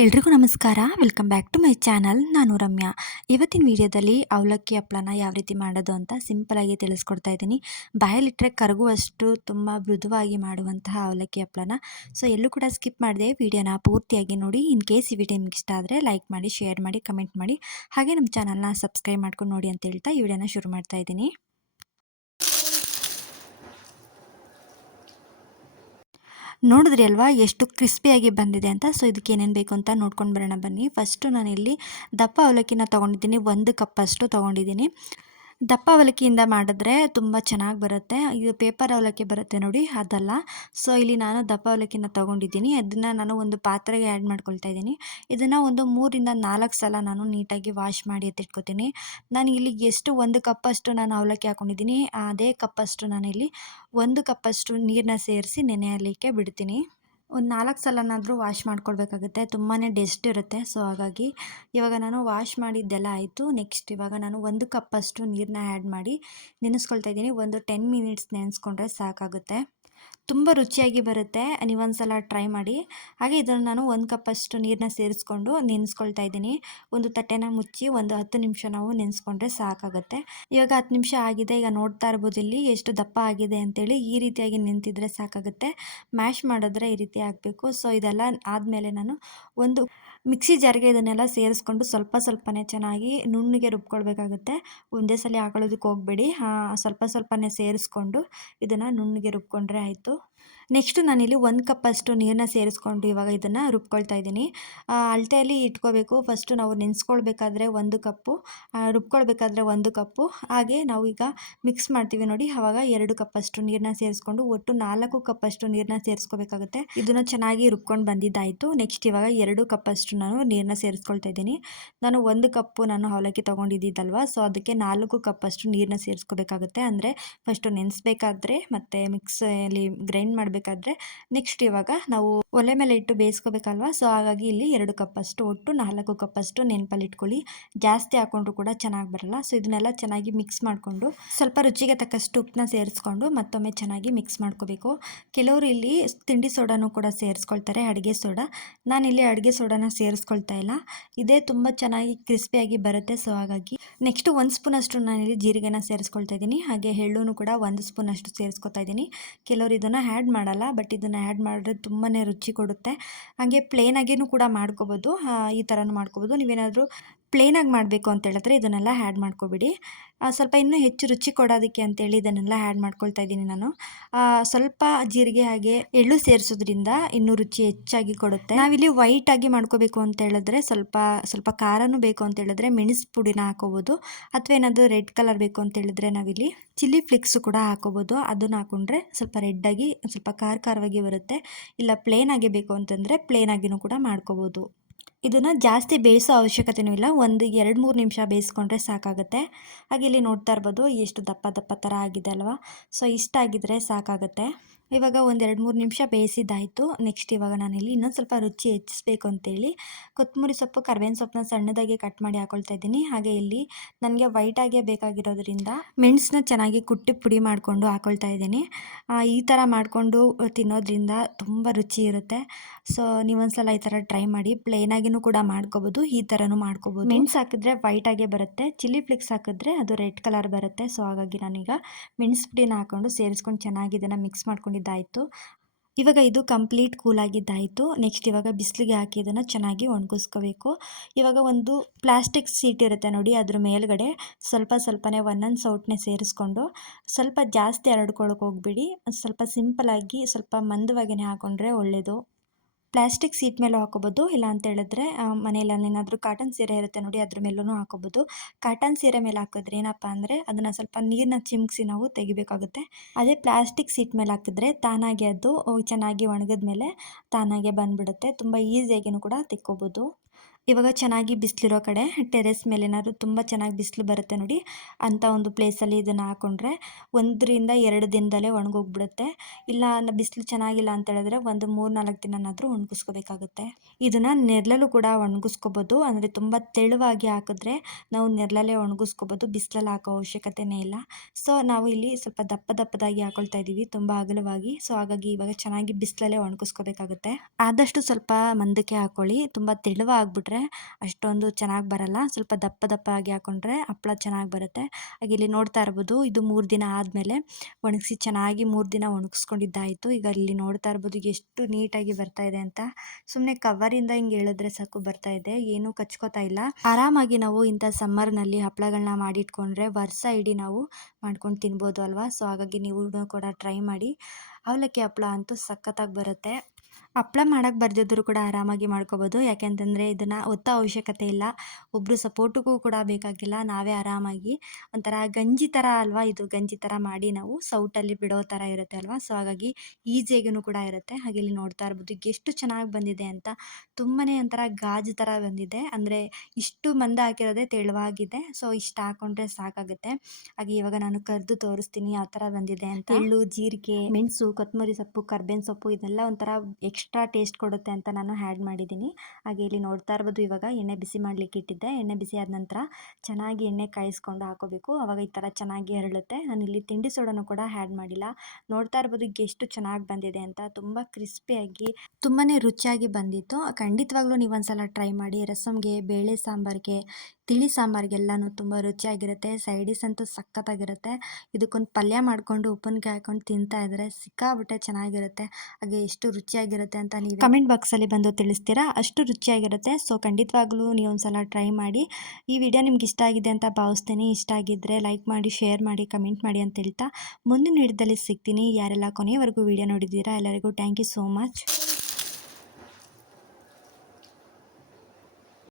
ಎಲ್ರಿಗೂ ನಮಸ್ಕಾರ. Welcome back to my channel. ನಾನು ರಮ್ಯಾ. ಇವತ್ತಿನ ವಿಡಿಯೋದಲ್ಲಿ ಅವಲಕ್ಕಿ ಹಪ್ಪಳನ ಯಾವ ರೀತಿ ಮಾಡೋದು ಅಂತ ಸಿಂಪಲಾಗಿ ತಿಳಿಸ್ಕೊಡ್ತಾ ಇದ್ದೀನಿ. ಬಾಯಲ್ಲಿಟ್ಟರೆ ಕರಗುವಷ್ಟು ತುಂಬ ಮೃದುವಾಗಿ ಮಾಡುವಂತಹ ಅವಲಕ್ಕಿ ಹಪ್ಪಳನ. ಸೊ ಎಲ್ಲೂ ಕೂಡ ಸ್ಕಿಪ್ ಮಾಡದೆ ವಿಡಿಯೋನ ಪೂರ್ತಿಯಾಗಿ ನೋಡಿ. ಇನ್ ಕೇಸ್ ಈ ವಿಡಿಯೋ ನಿಮ್ಗೆ ಇಷ್ಟ ಆದರೆ ಲೈಕ್ ಮಾಡಿ, ಶೇರ್ ಮಾಡಿ, ಕಮೆಂಟ್ ಮಾಡಿ, ಹಾಗೆ ನಮ್ಮ ಚಾನಲ್ನ ಸಬ್ಸ್ಕ್ರೈಬ್ ಮಾಡ್ಕೊಂಡು ನೋಡಿ ಅಂತ ಹೇಳ್ತಾ ಈ ವಿಡಿಯೋನ ಶುರು ಮಾಡ್ತಾ ಇದ್ದೀನಿ. ನೋಡಿದ್ರಿ ಅಲ್ವಾ ಎಷ್ಟು ಕ್ರಿಸ್ಪಿಯಾಗಿ ಬಂದಿದೆ ಅಂತ. ಸೊ ಇದಕ್ಕೆ ಏನೇನು ಬೇಕು ಅಂತ ನೋಡ್ಕೊಂಡು ಬರೋಣ ಬನ್ನಿ. ಫಸ್ಟು ನಾನಿಲ್ಲಿ ದಪ್ಪ ಅವಲಕ್ಕಿನ ತೊಗೊಂಡಿದ್ದೀನಿ, 1 ಕಪ್ಪಷ್ಟು ತೊಗೊಂಡಿದ್ದೀನಿ. ದಪ್ಪ ಅವಲಕ್ಕಿಯಿಂದ ಮಾಡಿದ್ರೆ ತುಂಬ ಚೆನ್ನಾಗಿ ಬರುತ್ತೆ. ಇದು ಪೇಪರ್ ಅವಲಕ್ಕಿ ಬರುತ್ತೆ ನೋಡಿ, ಅದಲ್ಲ. ಸೊ ಇಲ್ಲಿ ನಾನು ದಪ್ಪ ಅವಲಕ್ಕಿನ ತೊಗೊಂಡಿದ್ದೀನಿ. ಅದನ್ನು ನಾನು ಒಂದು ಪಾತ್ರೆಗೆ ಆ್ಯಡ್ ಮಾಡ್ಕೊಳ್ತಾ ಇದ್ದೀನಿ. ಇದನ್ನು ಒಂದು 3-4 ಸಲ ನಾನು ನೀಟಾಗಿ ವಾಶ್ ಮಾಡಿ ಎತ್ತಿಟ್ಕೊತೀನಿ. ನಾನು ಇಲ್ಲಿ ಎಷ್ಟು 1 ಕಪ್ಪಷ್ಟು ನಾನು ಅವಲಕ್ಕಿ ಹಾಕ್ಕೊಂಡಿದ್ದೀನಿ, ಅದೇ ಕಪ್ಪಷ್ಟು ನಾನಿಲ್ಲಿ 1 ಕಪ್ಪಷ್ಟು ನೀರನ್ನ ಸೇರಿಸಿ ನೆನೆಯಲಿಕ್ಕೆ ಬಿಡ್ತೀನಿ. ಒಂದು 4 ಸಲನಾದರೂ ವಾಶ್ ಮಾಡ್ಕೊಳ್ಬೇಕಾಗುತ್ತೆ, ತುಂಬಾ ಡಸ್ಟ್ ಇರುತ್ತೆ. ಸೊ ಹಾಗಾಗಿ ಇವಾಗ ನಾನು ವಾಶ್ ಮಾಡಿದ್ದೆಲ್ಲ ಆಯಿತು. ನೆಕ್ಸ್ಟ್ ಇವಾಗ ನಾನು 1 ಕಪ್ಪಷ್ಟು ನೀರನ್ನ ಆ್ಯಡ್ ಮಾಡಿ ನೆನೆಸ್ಕೊಳ್ತಾ ಇದ್ದೀನಿ. ಒಂದು 10 ಮಿನಿಟ್ಸ್ ನೆನೆಸ್ಕೊಂಡ್ರೆ ಸಾಕಾಗುತ್ತೆ. ತುಂಬ ರುಚಿಯಾಗಿ ಬರುತ್ತೆ, ನೀವೊಂದು ಸಲ ಟ್ರೈ ಮಾಡಿ. ಹಾಗೆ ಇದನ್ನು ನಾನು 1 ಕಪ್ಪಷ್ಟು ನೀರನ್ನ ಸೇರಿಸ್ಕೊಂಡು ನೆನೆಸ್ಕೊಳ್ತಾ ಇದ್ದೀನಿ. ಒಂದು ತಟ್ಟೆನ ಮುಚ್ಚಿ ಒಂದು 10 ನಿಮಿಷ ನಾವು ನೆನೆಸ್ಕೊಂಡ್ರೆ ಸಾಕಾಗುತ್ತೆ. ಇವಾಗ 10 ನಿಮಿಷ ಆಗಿದೆ. ಈಗ ನೋಡ್ತಾ ಇರ್ಬೋದು ಇಲ್ಲಿ ಎಷ್ಟು ದಪ್ಪ ಆಗಿದೆ ಅಂತೇಳಿ. ಈ ರೀತಿಯಾಗಿ ನಿಂತಿದ್ರೆ ಸಾಕಾಗುತ್ತೆ. ಮ್ಯಾಶ್ ಮಾಡಿದ್ರೆ ಈ ರೀತಿ ಆಗಬೇಕು. ಸೊ ಇದೆಲ್ಲ ಆದಮೇಲೆ ನಾನು ಒಂದು ಮಿಕ್ಸಿ ಜಾರ್ಗೆ ಇದನ್ನೆಲ್ಲ ಸೇರಿಸ್ಕೊಂಡು ಸ್ವಲ್ಪ ಸ್ವಲ್ಪನೇ ಚೆನ್ನಾಗಿ ನುಣ್ಣಗೆ ರುಬ್ಕೊಳ್ಬೇಕಾಗುತ್ತೆ. ಒಂದೇ ಸಲ ಹಾಕೊಳ್ಳೋದಕ್ಕೆ ಹೋಗಬೇಡಿ. ಸ್ವಲ್ಪ ಸ್ವಲ್ಪನೇ ಸೇರಿಸ್ಕೊಂಡು ಇದನ್ನು ನುಣ್ಣಗೆ ರುಬ್ಕೊಂಡ್ರೆ ಆಯಿತು. ನೆಕ್ಸ್ಟು ನಾನಿಲ್ಲಿ 1 ಕಪ್ಪಷ್ಟು ನೀರನ್ನ ಸೇರಿಸ್ಕೊಂಡು ಇವಾಗ ಇದನ್ನು ರುಬ್ಕೊಳ್ತಾ ಇದ್ದೀನಿ. ಅಳತೆಯಲ್ಲಿ ಇಟ್ಕೋಬೇಕು. ಫಸ್ಟು ನಾವು ನೆನೆಸ್ಕೊಳ್ಬೇಕಾದ್ರೆ 1 ಕಪ್ಪು, ರುಬ್ಕೊಳ್ಬೇಕಾದ್ರೆ 1 ಕಪ್ಪು, ಹಾಗೆ ನಾವು ಈಗ ಮಿಕ್ಸ್ ಮಾಡ್ತೀವಿ ನೋಡಿ, ಆವಾಗ 2 ಕಪ್ಪಷ್ಟು ನೀರನ್ನ ಸೇರಿಸ್ಕೊಂಡು ಒಟ್ಟು 4 ಕಪ್ಪಷ್ಟು ನೀರನ್ನ ಸೇರಿಸ್ಕೋಬೇಕಾಗುತ್ತೆ. ಇದನ್ನು ಚೆನ್ನಾಗಿ ರುಬ್ಕೊಂಡು ಬಂದಿದ್ದಾಯಿತು. ನೆಕ್ಸ್ಟ್ ಇವಾಗ 2 ಕಪ್ಪಷ್ಟು ನಾನು ನೀರನ್ನ ಸೇರಿಸ್ಕೊಳ್ತಾ ಇದ್ದೀನಿ. ನಾನು 1 ಕಪ್ಪು ನಾನು ಅವಲಕ್ಕಿ ತೊಗೊಂಡಿದ್ದಲ್ವ, ಸೊ ಅದಕ್ಕೆ 4 ಕಪ್ಪಷ್ಟು ನೀರನ್ನ ಸೇರಿಸ್ಕೋಬೇಕಾಗುತ್ತೆ. ಅಂದರೆ ಫಸ್ಟು ನೆನೆಸ್ಬೇಕಾದ್ರೆ ಮತ್ತು ಮಿಕ್ಸಲ್ಲಿ ಗ್ರೈಂಡ್ ಮಾಡಬೇಕಾದ್ರೆ ನೆಕ್ಸ್ಟ್ ಇವಾಗ ನಾವು ಒಲೆ ಮೇಲೆ ಇಟ್ಟು ಬೇಯಿಸ್ಕೋಬೇಕಲ್ವ. ಸೊ ಹಾಗಾಗಿ ಇಲ್ಲಿ 2 ಕಪ್ಪಷ್ಟು, ಒಟ್ಟು 4 ಕಪ್ಪಷ್ಟು ನೆನಪಲ್ಲಿ ಇಟ್ಕೊಳ್ಳಿ. ಜಾಸ್ತಿ ಹಾಕೊಂಡ್ರು ಕೂಡ ಚೆನ್ನಾಗಿ ಬರಲ್ಲ. ಸೊ ಇದನ್ನೆಲ್ಲ ಚೆನ್ನಾಗಿ ಮಿಕ್ಸ್ ಮಾಡಿಕೊಂಡು ಸ್ವಲ್ಪ ರುಚಿಗೆ ತಕ್ಕಷ್ಟು ಉಪ್ಪನ್ನ ಸೇರಿಸ್ಕೊಂಡು ಮತ್ತೊಮ್ಮೆ ಚೆನ್ನಾಗಿ ಮಿಕ್ಸ್ ಮಾಡ್ಕೋಬೇಕು. ಕೆಲವರು ಇಲ್ಲಿ ತಿಂಡಿ ಸೋಡಾನು ಕೂಡ ಸೇರಿಸ್ಕೊಳ್ತಾರೆ, ಅಡುಗೆ ಸೋಡಾ. ನಾನಿಲ್ಲಿ ಅಡುಗೆ ಸೋಡಾನ ಸೇರಿಸ್ಕೊಳ್ತಾ ಇಲ್ಲ. ಇದೇ ತುಂಬ ಚೆನ್ನಾಗಿ ಕ್ರಿಸ್ಪಿಯಾಗಿ ಬರುತ್ತೆ. ಸೊ ಹಾಗಾಗಿ ನೆಕ್ಸ್ಟ್ 1 ಸ್ಪೂನಷ್ಟು ನಾನಿಲ್ಲಿ ಜೀರಿಗೆನ ಸೇರಿಸ್ಕೊಳ್ತಾ ಇದ್ದೀನಿ. ಹಾಗೆ ಎಳ್ಳು ಕೂಡ 1 ಸ್ಪೂನಷ್ಟು ಸೇರಿಸ್ಕೊತಾ ಇದ್ದೀನಿ. ಕೆಲವರು ಇದನ್ನು ಆ್ಯಡ್ ಮಾಡಲ್ಲ, ಬಟ್ ಇದನ್ನು ಆ್ಯಡ್ ಮಾಡಿದ್ರೆ ತುಂಬಾ ರುಚಿ ಕೊಡುತ್ತೆ. ಹಾಗೆ ಪ್ಲೇನಾಗಿಯೂ ಕೂಡ ಮಾಡ್ಕೋಬೋದು, ಈ ಥರನೂ ಮಾಡ್ಕೋಬೋದು. ನೀವೇನಾದರೂ ಪ್ಲೇನಾಗಿ ಮಾಡಬೇಕು ಅಂತ ಹೇಳಿದ್ರೆ ಇದನ್ನೆಲ್ಲ ಆ್ಯಡ್ ಮಾಡ್ಕೊಬಿಡಿ. ಸ್ವಲ್ಪ ಇನ್ನೂ ಹೆಚ್ಚು ರುಚಿ ಕೊಡೋದಕ್ಕೆ ಅಂತೇಳಿ ಇದನ್ನೆಲ್ಲ ಆ್ಯಡ್ ಮಾಡ್ಕೊಳ್ತಾ ಇದ್ದೀನಿ ನಾನು. ಸ್ವಲ್ಪ ಜೀರಿಗೆ ಹಾಗೆ ಎಳ್ಳು ಸೇರಿಸೋದ್ರಿಂದ ಇನ್ನೂ ರುಚಿ ಹೆಚ್ಚಾಗಿ ಕೊಡುತ್ತೆ. ನಾವಿಲ್ಲಿ ವೈಟಾಗಿ ಮಾಡ್ಕೋಬೇಕು ಅಂತ ಹೇಳಿದ್ರೆ ಸ್ವಲ್ಪ ಖಾರನೂ ಬೇಕು ಅಂತ ಹೇಳಿದ್ರೆ ಮೆಣಸು ಪುಡಿನ ಹಾಕೋಬೋದು. ಅಥವಾ ಏನಾದರೂ ರೆಡ್ ಕಲರ್ ಬೇಕು ಅಂತ ಹೇಳಿದ್ರೆ ನಾವಿಲ್ಲಿ ಚಿಲ್ಲಿ ಫ್ಲೇಕ್ಸು ಕೂಡ ಹಾಕೋಬೋದು. ಅದನ್ನು ಹಾಕೊಂಡ್ರೆ ಸ್ವಲ್ಪ ರೆಡ್ಡಾಗಿ ಸ್ವಲ್ಪ ಖಾರವಾಗಿ ಬರುತ್ತೆ. ಇಲ್ಲ ಪ್ಲೇನಾಗಿ ಬೇಕು ಅಂತಂದರೆ ಪ್ಲೇನಾಗಿಯೂ ಕೂಡ ಮಾಡ್ಕೋಬೋದು. ಇದನ್ನು ಜಾಸ್ತಿ ಬೇಯಿಸೋ ಅವಶ್ಯಕತೆಯೂ ಇಲ್ಲ, ಒಂದು 2-3 ನಿಮಿಷ ಬೇಯಿಸ್ಕೊಂಡ್ರೆ ಸಾಕಾಗುತ್ತೆ. ಹಾಗೆ ಇಲ್ಲಿ ನೋಡ್ತಾ ಇರ್ಬೋದು ಎಷ್ಟು ದಪ್ಪ ಥರ ಆಗಿದೆ ಅಲ್ವಾ. ಸೊ ಇಷ್ಟಾಗಿದ್ದರೆ ಸಾಕಾಗುತ್ತೆ. ಇವಾಗ ಒಂದು 2-3 ನಿಮಿಷ ಬೇಯಿಸಿದ್ದಾಯಿತು. ನೆಕ್ಸ್ಟ್ ಇವಾಗ ನಾನಿಲ್ಲಿ ಇನ್ನೊಂದು ಸ್ವಲ್ಪ ರುಚಿ ಹೆಚ್ಚಿಸ್ಬೇಕು ಅಂತೇಳಿ ಕೊತ್ತಂಬರಿ ಸೊಪ್ಪು, ಕರಿಬೇವಿನ ಸೊಪ್ಪನ್ನ ಸಣ್ಣದಾಗಿ ಕಟ್ ಮಾಡಿ ಹಾಕೊಳ್ತಾ ಇದ್ದೀನಿ. ಹಾಗೆ ಇಲ್ಲಿ ನನಗೆ ವೈಟಾಗೇ ಬೇಕಾಗಿರೋದ್ರಿಂದ ಮೆಣಸನ್ನ ಚೆನ್ನಾಗಿ ಕುಟ್ಟಿ ಪುಡಿ ಮಾಡಿಕೊಂಡು ಹಾಕೊಳ್ತಾ ಇದ್ದೀನಿ. ಈ ಥರ ಮಾಡಿಕೊಂಡು ತಿನ್ನೋದ್ರಿಂದ ತುಂಬ ರುಚಿ ಇರುತ್ತೆ. ಸೊ ನೀವೊಂದ್ಸಲ ಈ ಥರ ಟ್ರೈ ಮಾಡಿ. ಪ್ಲೇನಾಗಿಯೂ ಕೂಡ ಮಾಡ್ಕೋಬೋದು, ಈ ಥರನೂ ಮಾಡ್ಕೋಬೋದು. ಮೆಣಸು ಹಾಕಿದ್ರೆ ವೈಟಾಗೇ ಬರುತ್ತೆ, ಚಿಲ್ಲಿ ಫ್ಲೇಕ್ಸ್ ಹಾಕಿದ್ರೆ ಅದು ರೆಡ್ ಕಲರ್ ಬರುತ್ತೆ. ಸೊ ಹಾಗಾಗಿ ನಾನೀಗ ಮೆಣಸು ಪುಡಿನ ಹಾಕ್ಕೊಂಡು ಸೇರಿಸ್ಕೊಂಡು ಚೆನ್ನಾಗಿ ಇದನ್ನು ಮಿಕ್ಸ್ ಮಾಡ್ಕೊಂಡಿದ್ದಾಯಿತು. ಇವಾಗ ಇದು ಕಂಪ್ಲೀಟ್ ಕೂಲಾಗಿದ್ದಾಯಿತು. ನೆಕ್ಸ್ಟ್ ಇವಾಗ ಬಿಸಿಲಿಗೆ ಹಾಕಿ ಇದನ್ನು ಚೆನ್ನಾಗಿ ಒಣಗಿಸ್ಕೋಬೇಕು. ಇವಾಗ ಒಂದು ಪ್ಲಾಸ್ಟಿಕ್ ಸೀಟ್ ಇರುತ್ತೆ ನೋಡಿ, ಅದ್ರ ಮೇಲ್ಗಡೆ ಸ್ವಲ್ಪನೇ ಒಂದೊಂದು ಸೌಟನ್ನೇ ಸೇರಿಸ್ಕೊಂಡು ಸ್ವಲ್ಪ ಜಾಸ್ತಿ ಹರಡ್ಕೊಳಕ್ಕೆ ಹೋಗ್ಬಿಡಿ. ಸ್ವಲ್ಪ ಸಿಂಪಲಾಗಿ ಸ್ವಲ್ಪ ಮಂದವಾಗಿಯೇ ಹಾಕ್ಕೊಂಡ್ರೆ ಒಳ್ಳೆಯದು. ಪ್ಲಾಸ್ಟಿಕ್ ಸೀಟ್ ಮೇಲೂ ಹಾಕೋಬೋದು, ಇಲ್ಲ ಅಂತ ಹೇಳಿದ್ರೆ ಮನೇಲಿ ಏನಾದರೂ ಕಾಟನ್ ಸೀರೆ ಇರುತ್ತೆ ನೋಡಿ, ಅದ್ರ ಮೇಲೂ ಹಾಕೋಬೋದು. ಕಾಟನ್ ಸೀರೆ ಮೇಲೆ ಹಾಕಿದ್ರೆ ಏನಪ್ಪ ಅಂದರೆ ಅದನ್ನು ಸ್ವಲ್ಪ ನೀರನ್ನ ಚಿಮ್ಕಿಸಿ ನಾವು ತೆಗಿಬೇಕಾಗುತ್ತೆ. ಅದೇ ಪ್ಲಾಸ್ಟಿಕ್ ಸೀಟ್ ಮೇಲೆ ಹಾಕಿದ್ರೆ ತಾನಾಗೆ ಅದು ಚೆನ್ನಾಗಿ ಒಣಗಿದ ಮೇಲೆ ತಾನಾಗೆ ಬಂದುಬಿಡುತ್ತೆ. ತುಂಬ ಈಸಿಯಾಗಿಯೂ ಕೂಡ ತೆಕ್ಕೋಬೋದು. ಇವಾಗ ಚೆನ್ನಾಗಿ ಬಿಸಿಲಿರೋ ಕಡೆ ಟೆರೆಸ್ ಮೇಲೆ ಏನಾದ್ರು ತುಂಬ ಚೆನ್ನಾಗಿ ಬಿಸಿಲು ಬರುತ್ತೆ ನೋಡಿ, ಅಂಥ ಒಂದು ಪ್ಲೇಸಲ್ಲಿ ಇದನ್ನು ಹಾಕ್ಕೊಂಡ್ರೆ 1 ರಿಂದ 2 ದಿನದಲ್ಲೇ ಒಣಗೋಗ್ಬಿಡುತ್ತೆ. ಇಲ್ಲ ಬಿಸಿಲು ಚೆನ್ನಾಗಿಲ್ಲ ಅಂತ ಹೇಳಿದ್ರೆ ಒಂದು 3-4 ದಿನನಾದರೂ ಒಣಗಿಸ್ಕೋಬೇಕಾಗುತ್ತೆ. ಇದನ್ನು ನೆರಳಲ್ಲೂ ಕೂಡ ಒಣಗಿಸ್ಕೋಬೋದು. ಅಂದರೆ ತುಂಬ ತೆಳುವಾಗಿ ಹಾಕಿದ್ರೆ ನಾವು ನೆರಳಲ್ಲೇ ಒಣಗಿಸ್ಕೋಬೋದು, ಬಿಸಿಲಲ್ಲಿ ಹಾಕೋ ಅವಶ್ಯಕತೆನೇ ಇಲ್ಲ. ಸೊ ನಾವು ಇಲ್ಲಿ ಸ್ವಲ್ಪ ದಪ್ಪ ದಪ್ಪದಾಗಿ ಹಾಕೊಳ್ತಾ ಇದ್ದೀವಿ, ತುಂಬ ಅಗಲವಾಗಿ. ಸೊ ಹಾಗಾಗಿ ಇವಾಗ ಚೆನ್ನಾಗಿ ಬಿಸಿಲಲ್ಲೇ ಒಣಗಿಸ್ಕೋಬೇಕಾಗುತ್ತೆ. ಆದಷ್ಟು ಸ್ವಲ್ಪ ಮಂದಕ್ಕೆ ಹಾಕ್ಕೊಳ್ಳಿ, ತುಂಬ ತೆಳುವಾಗ್ಬಿಟ್ರೆ ಅಷ್ಟೊಂದು ಚೆನ್ನಾಗಿ ಬರಲ್ಲ. ಸ್ವಲ್ಪ ದಪ್ಪ ದಪ್ಪ ಆಗಿ ಹಾಕ್ಕೊಂಡ್ರೆ ಹಪ್ಪಳ ಚೆನ್ನಾಗಿ ಬರುತ್ತೆ. ಹಾಗೆ ಇಲ್ಲಿ ನೋಡ್ತಾ ಇರ್ಬೋದು, ಇದು 3 ದಿನ ಆದಮೇಲೆ ಒಣಗಿಸಿ ಚೆನ್ನಾಗಿ 3 ದಿನ ಒಣಗಿಸ್ಕೊಂಡಿದ್ದಾಯಿತು. ಈಗ ಇಲ್ಲಿ ನೋಡ್ತಾ ಇರ್ಬೋದು ಎಷ್ಟು ನೀಟಾಗಿ ಬರ್ತಾ ಇದೆ ಅಂತ. ಸುಮ್ಮನೆ ಕವರಿಂದ ಹಿಂಗೆ ಎಳೆದ್ರೆ ಸಾಕು ಬರ್ತಾ ಇದೆ, ಏನೂ ಕಚ್ಕೋತಾ ಇಲ್ಲ. ಆರಾಮಾಗಿ ನಾವು ಇಂಥ ಸಮ್ಮರ್ನಲ್ಲಿ ಹಪ್ಪಳಗಳನ್ನ ಮಾಡಿಟ್ಕೊಂಡ್ರೆ ವರ್ಷ ಇಡೀ ನಾವು ಮಾಡ್ಕೊಂಡು ತಿನ್ಬೋದು ಅಲ್ವಾ. ಸೊ ಹಾಗಾಗಿ ನೀವು ಕೂಡ ಟ್ರೈ ಮಾಡಿ. ಅವಲಕ್ಕಿ ಹಪ್ಪಳ ಅಂತೂ ಸಖತ್ತಾಗಿ ಬರುತ್ತೆ. ಹಪ್ಪಳ ಮಾಡೋಕ್ಕೆ ಬರ್ದಿದ್ದರೂ ಕೂಡ ಆರಾಮಾಗಿ ಮಾಡ್ಕೋಬೋದು. ಯಾಕೆಂತಂದರೆ ಇದನ್ನು ಒತ್ತೋ ಅವಶ್ಯಕತೆ ಇಲ್ಲ, ಒಬ್ಬರು ಸಪೋರ್ಟಿಗೂ ಕೂಡ ಬೇಕಾಗಿಲ್ಲ. ನಾವೇ ಆರಾಮಾಗಿ ಒಂಥರ ಗಂಜಿ ಥರ ಅಲ್ವಾ, ಇದು ಗಂಜಿ ಥರ ಮಾಡಿ ನಾವು ಸೌಟಲ್ಲಿ ಬಿಡೋ ಥರ ಇರುತ್ತೆ ಅಲ್ವಾ. ಸೊ ಹಾಗಾಗಿ ಈಸಿಯಾಗೂ ಕೂಡ ಇರುತ್ತೆ. ಹಾಗೆ ಇಲ್ಲಿ ನೋಡ್ತಾ ಇರ್ಬೋದು ಎಷ್ಟು ಚೆನ್ನಾಗಿ ಬಂದಿದೆ ಅಂತ. ತುಂಬಾ ಒಂಥರ ಗಾಜು ಥರ ಬಂದಿದೆ, ಅಂದರೆ ಇಷ್ಟು ಮಂದ ಹಾಕಿರೋದೇ ತೆಳುವಾಗಿದೆ. ಸೊ ಇಷ್ಟು ಹಾಕ್ಕೊಂಡ್ರೆ ಸಾಕಾಗುತ್ತೆ. ಹಾಗೆ ಇವಾಗ ನಾನು ಕರೆದು ತೋರಿಸ್ತೀನಿ ಯಾವ ಥರ ಬಂದಿದೆ ಅಂತ. ಎಳ್ಳು, ಜೀರಿಗೆ, ಮೆಣಸು, ಕೊತ್ತಂಬರಿ ಸೊಪ್ಪು, ಕರ್ಬೇವಿನ ಸೊಪ್ಪು ಇದೆಲ್ಲ ಒಂಥರ ಎಕ್ಸ್ಟ್ರಾ ಟೇಸ್ಟ್ ಕೊಡುತ್ತೆ ಅಂತ ನಾನು ಆ್ಯಡ್ ಮಾಡಿದ್ದೀನಿ. ಹಾಗೆ ಇಲ್ಲಿ ನೋಡ್ತಾ ಇರ್ಬೋದು, ಇವಾಗ ಎಣ್ಣೆ ಬಿಸಿ ಮಾಡಲಿಕ್ಕೆ ಇಟ್ಟಿದ್ದೆ. ಎಣ್ಣೆ ಬಿಸಿ ಆದ ನಂತರ ಚೆನ್ನಾಗಿ ಎಣ್ಣೆ ಕಾಯಿಸ್ಕೊಂಡು ಹಾಕೋಬೇಕು, ಆವಾಗ ಈ ಥರ ಚೆನ್ನಾಗಿ ಹರಳುತ್ತೆ. ನಾನಿಲ್ಲಿ ತಿಂಡಿ ಸೋಡಾನು ಕೂಡ ಆ್ಯಡ್ ಮಾಡಿಲ್ಲ. ನೋಡ್ತಾ ಇರ್ಬೋದು ಈಗ ಎಷ್ಟು ಚೆನ್ನಾಗಿ ಬಂದಿದೆ ಅಂತ, ತುಂಬ ಕ್ರಿಸ್ಪಿಯಾಗಿ ತುಂಬಾ ರುಚಿಯಾಗಿ ಬಂದಿತ್ತು. ಖಂಡಿತವಾಗ್ಲೂ ನೀವು ಒಂದ್ಸಲ ಟ್ರೈ ಮಾಡಿ. ರಸಮ್ಗೆ, ಬೇಳೆ ಸಾಂಬಾರಿಗೆ, ತಿಳಿ ಸಾಂಬಾರಿಗೆಲ್ಲನೂ ತುಂಬ ರುಚಿಯಾಗಿರುತ್ತೆ. ಸೈಡಿಸ್ ಅಂತೂ ಸಖತ್ತಾಗಿರುತ್ತೆ. ಇದಕ್ಕೊಂದು ಪಲ್ಯ ಮಾಡಿಕೊಂಡು ಉಪ್ಪಿನಕಾಯಿ ಹಾಕ್ಕೊಂಡು ತಿಂತಾ ಇದ್ದರೆ ಸಿಕ್ಕಾಬಿಟ್ಟೆ ಚೆನ್ನಾಗಿರುತ್ತೆ. ಹಾಗೆ ಎಷ್ಟು ರುಚಿಯಾಗಿರುತ್ತೆ ಅಂತ ನೀವು ಕಮೆಂಟ್ ಬಾಕ್ಸಲ್ಲಿ ಬಂದು ತಿಳಿಸ್ತೀರಾ, ಅಷ್ಟು ರುಚಿಯಾಗಿರುತ್ತೆ. ಸೊ ಖಂಡಿತವಾಗ್ಲೂ ನೀವು ಒಂದ್ಸಲ ಟ್ರೈ ಮಾಡಿ. ಈ ವಿಡಿಯೋ ನಿಮ್ಗೆ ಇಷ್ಟ ಆಗಿದೆ ಅಂತ ಭಾವಿಸ್ತೀನಿ. ಇಷ್ಟ ಆಗಿದ್ದರೆ ಲೈಕ್ ಮಾಡಿ, ಶೇರ್ ಮಾಡಿ, ಕಮೆಂಟ್ ಮಾಡಿ ಅಂತ ಹೇಳ್ತಾ ಮುಂದಿನ ವಿಡಿಯೋದಲ್ಲಿ ಸಿಗ್ತೀನಿ. ಯಾರೆಲ್ಲ ಕೊನೆಯವರೆಗೂ ವಿಡಿಯೋ ನೋಡಿದ್ದೀರಾ ಎಲ್ಲರಿಗೂ ಥ್ಯಾಂಕ್ ಯು ಸೋ ಮಚ್.